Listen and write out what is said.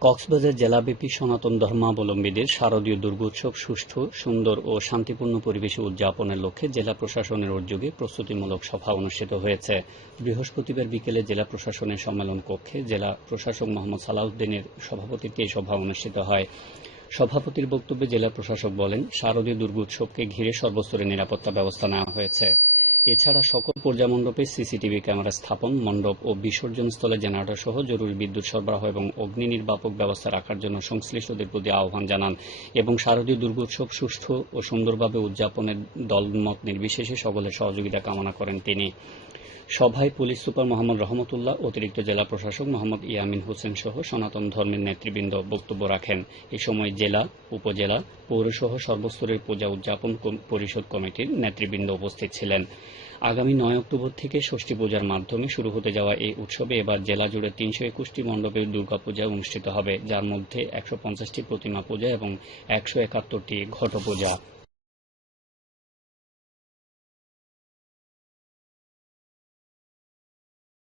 কক্সবাজার জেলাব্যাপী সনাতন ধর্মাবলম্বীদের শারদীয় দুর্গোৎসব সুষ্ঠু, সুন্দর ও শান্তিপূর্ণ পরিবেশে উদযাপনের লক্ষ্যে জেলা প্রশাসনের উদ্যোগে প্রস্তুতিমূলক সভা অনুষ্ঠিত হয়েছে। বৃহস্পতিবার বিকেলে জেলা প্রশাসনের সম্মেলন কক্ষে জেলা প্রশাসক মোহাম্মদ সালাউদ্দিনের সভাপতিত্বে সভা অনুষ্ঠিত হয়। সভাপতির বক্তব্যে জেলা প্রশাসক বলেন, শারদীয় দুর্গোৎসবকে ঘিরে সর্বস্তরে নিরাপত্তা ব্যবস্থা নেওয়া হয়েছে। এছাড়া সকল পূজা মণ্ডপে সিসিটিভি ক্যামেরা স্থাপন, মণ্ডপ ও বিসর্জন স্থলে জেনারেটর সহ জরুরি বিদ্যুৎ সরবরাহ এবং অগ্নি নির্বাপক ব্যবস্থা রাখার জন্য সংশ্লিষ্টদের প্রতি আহ্বান জানান এবং শারদীয় দুর্গোৎসব সুষ্ঠু ও সুন্দরভাবে উদযাপনের দলমত নির্বিশেষে সকলের সহযোগিতা কামনা করেন তিনি। সভায় পুলিশ সুপার মোহাম্মদ রহমতুল্লাহ, অতিরিক্ত জেলা প্রশাসক মোহাম্মদ ইয়ামিন হোসেন সহ সনাতন ধর্মের নেতৃবৃন্দ বক্তব্য রাখেন। এ সময় জেলা, উপজেলা, পৌরসহ সর্বস্তরের পূজা উদযাপন পরিষদ কমিটির নেতৃবৃন্দ উপস্থিত ছিলেন। আগামী নয় অক্টোবর থেকে ষষ্ঠী পূজার মাধ্যমে শুরু হতে যাওয়া এই উৎসবে এবার জেলা জুড়ে তিনশো একুশটি মণ্ডপে দুর্গাপূজা অনুষ্ঠিত হবে, যার মধ্যে একশো পঞ্চাশটি প্রতিমা পূজা এবং একশো একাত্তরটি ঘট পূজা।